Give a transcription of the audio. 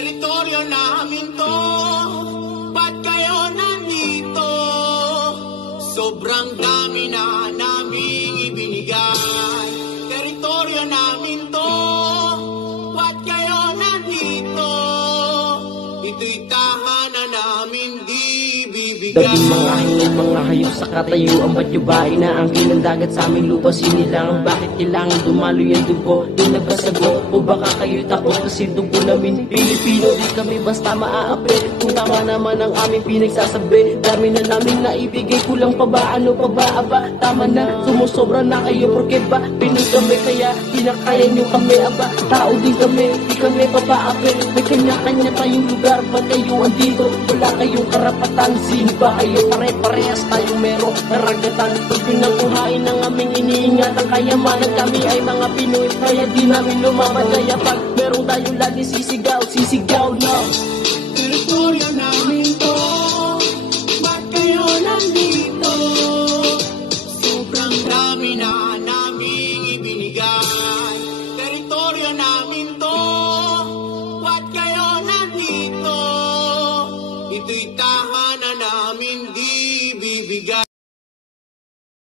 Teritoryo namin to, ba't kayo nandito? Sobrang dami na naming ibinigay. Teritoryo namin to, ba't kayo nandito? Ito'y tahanan namin di bibigay. Daging mga hangin, mga hayop sa katayuan. Ba't nyo ba inaangkin ang dagat sa aming lupa? Sinilangan, bakit kailangan dumalo yung dugo? Doon nagkasago, o baka kayo'y takot kasi dugo namin Pilipino din kami, basta maaapi. Kung tama naman ang aming pinagsasabi, dami na namin naibigay, kulang pa ba? Ano pa ba? Aba, tama na, sumusobra na kayo. Porque ba, Pinoy kami kaya kinakaya nyo kami? Aba, tao din kami, di kami papaapi. May kanya-kanya tayong lugar, ba't kayo andito? Wala kayong karapatan, sino ba kayo? Pare-parehas tayong merong karagatan. Pag pinakuhain ng aming iniingatan kayamanan, kami ay mga Pinoy, kaya di namin lumaban. Kaya pag merong tayong lagi sisigaw, sisigaw na Teritoryo namin to, ba't kayo nandito? Sobrang dami na naming ibinigay. Teritoryo namin to, ba't kayo nandito? Ito'y